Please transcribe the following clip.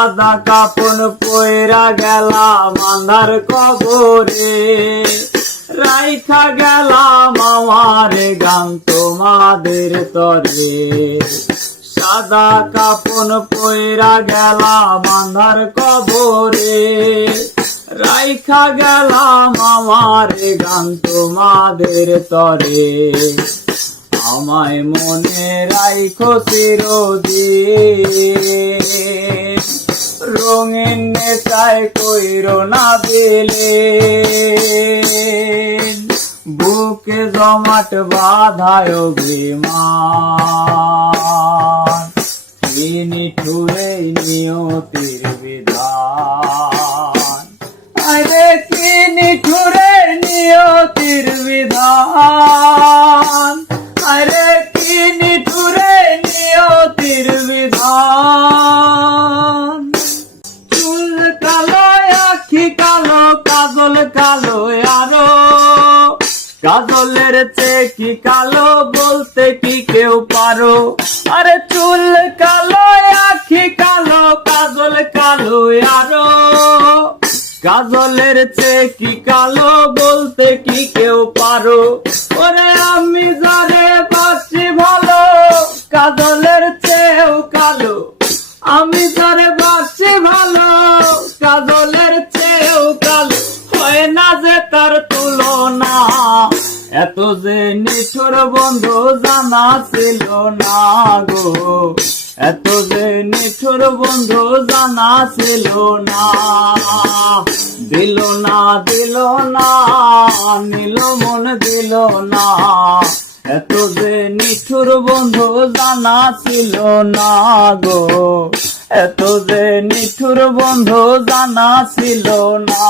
সাদা কাপন পয়রা গেলাম আন্ধার কবরে, রাইখা গেলাম আমার গান তোমাদের তরে। সাদা কাপন পয়রা গেলাম আন্ধার কবরে, রাইখা গেলাম আমার গান তোমাদের তরে। আমায় মনে রাইখো চিরদিন, রঙিন নেশায় কইরো না দিলে। বুকে জমাট বাঁধায় অভিমান, কি নিঠুরে নিয়তির বিধান। আরে কি নিঠুরে নিয়তির বিধান, আরে কি নিঠুরে নিয়তির বিধান। চুল কালো আখি কালো কাজল কালো আরো, কাজলের চেয়ে কি কালো বলতে কি কেউ পারো। আরে চুল কালো আখি কালো কাজল কালো আরো, কাজলের চেয়ে কি কালো বলতে কি কেউ পারো। ওরে আমি যারে বাসি ভালো কাজলের চেয়েও কালো, আমি যারে বাসি ভালো কাজলের চেয়েও কালো। হয় না যে তার তুলনা, এত যে নিঠুর বন্ধু জানা ছিল না গো, এত যে নিঠুর বন্ধু জানা ছিল না। দিল না দিল না নীল মন দিল না, এত যে নিঠুর বন্ধু জানা ছিল না গো, এত যে নিঠুর বন্ধু জানা ছিল না।